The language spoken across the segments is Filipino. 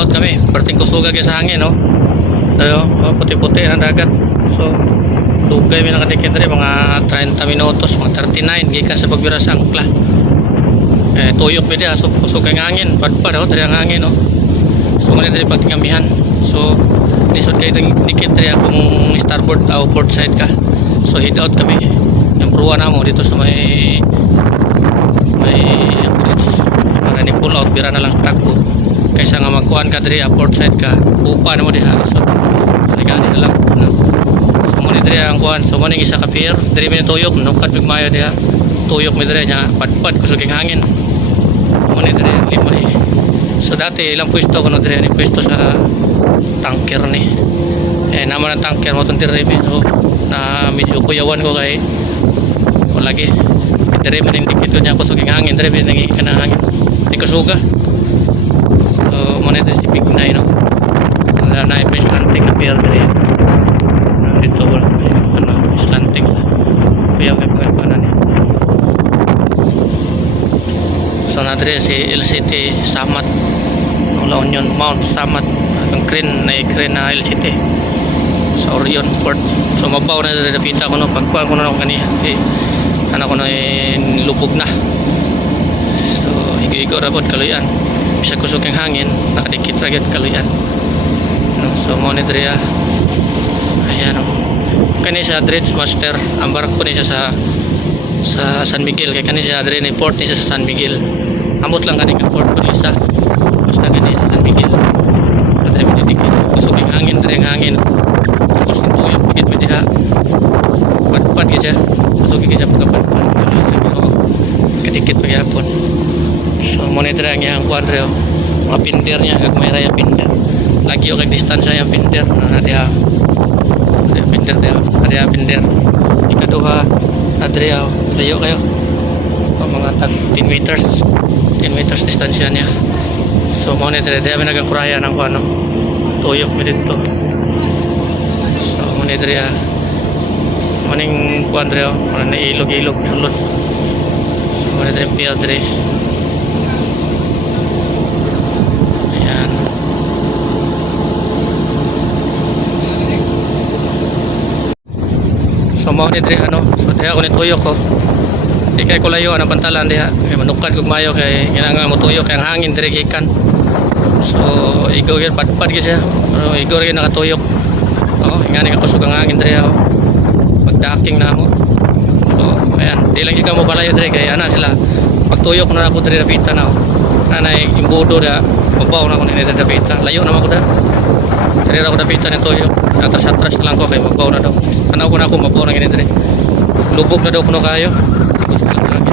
hideout kami, perting kusuga kay sa hangin, no. Ayo, puti-puti ang dagat. So tugay mi nakadikit diri mga 30 minutos, mga 39 gikan sa pagbira sa angkla. Tuyok mi dia, so kusog ang hangin, padpad ho diri ang hangin, no. So man diri pagtingamihan. So lisod kay dikit diri akong starboard o port side ka. So hideout kami. Yung bruwa na mo dito sa may para ni pull out bira na lang sa takbo kaysa nga magkuhan ka diri port side ka upa na mo diha. So ligani na lang, no? So mo diri ang kuhan, so mo ning isa ka pier diri mi tuyok nukat bigmayo diha, tuyok mi diri nya padpad kusog ang hangin mo ni diri lima ni. So dati ilang pwesto ko no diri ni pwesto sa tanker ni naman ang tanker mo tong diri mi. So na medyo kuyawan ko kay o lagi diri man indikit niya kusog ang hangin, diri nang kana hangin di kusuga. So mo ni si big nine, no. Wala na may slanting na pier diri dito, wala ano slanting kaya may pagkanan ni. So na diri si LCT Samat La Union Mount Samat ang crane na LCT sa Orion Port. So mabaw na diri dapita ko no pagkuha ko na kaniya ana ko na lubog na. So igo ra pod kaluyan bisa kusog ang hangin nakadikit ra gyud kaluyan, no. So mo ni diri ayan, no. Kani sa Dredge Master ang barko ni siya sa San Miguel, kay kani siya diri ni port ni siya sa San Miguel, amot lang kani ka port Pulisa basta kani sa San Miguel. So diri mi dikit kusog ang hangin, diri ang hangin tapos nito yung pigit mi diha padpad gyud siya kusog gyud siya pagkapadpad kadikit pagyapon. So monitor ang iyang kwadro mga pinder niya kag may raya pinder lagi o kag distansya yung pinder na diha pinder diha pinder ikaduha adria layo kayo mga 10 meters distansya niya. So monitor diha may nagakuraya ng kuno tuyok mi dito. So monitor diha maning kwadro na ilog sulod monitor yung pier diri. So mao ni diri ano, so diha ko ni tuyok ko. Di kay ko layo ang pantalan diha. Kay manukad kog mayo kay ginanga mo tuyok kay ang hangin diri gikan. So igo gyud padpad gyud siya. Pero igo gyud nakatuyok. Oh, ingani ka kusog ang hangin diri oh. Pagdaking na mo. So ayan, di lang gyud mo balayo diri kay ana sila. Pagtuyok na ako diri dapita na. Nanay imbudo da mabaw na ko ni diri dapita. Layo na ko da. Diri ra ko dapita ni tuyok. Atras lang ko kay mabaw na daw. Tanaw ko na ako mabaw na gini diri. Lubog na daw kuno kayo. Tapos lang.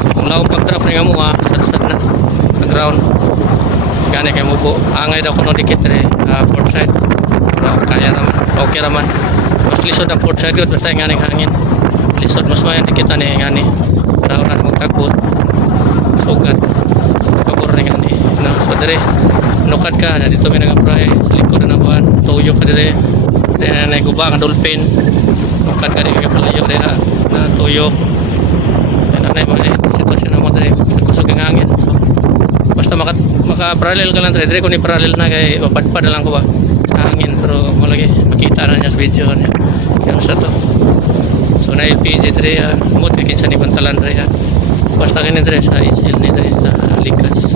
So kung laong pag-drop ni mo sad na. Nag-ground. Gani kay mubo. Angay daw kuno dikit diri port side. Kaya naman. Okay raman. Mas lisod ang port side gyud basta ngani hangin. Lisod mas mayan dikit ani ngani. Daw na magtakot. Sugat. Pabor ni ngani. No, so diri nukad ka na dito may nag-apply sa likod na buwan tuyok ka diri na guba ang dolphin nukad ka diri palayo diri na tuyok na may sitwasyon na mo diri sa kusog ang hangin. So basta maka-parallel ka lang diri kung ni parallel na kay mapadpad na lang ko ba sa hangin pero mo lagi makita na niya sa video niya yung sa to. So na LPG diri mo kinsa ni pantalan diri basta kini diri sa isil ni diri sa Likas.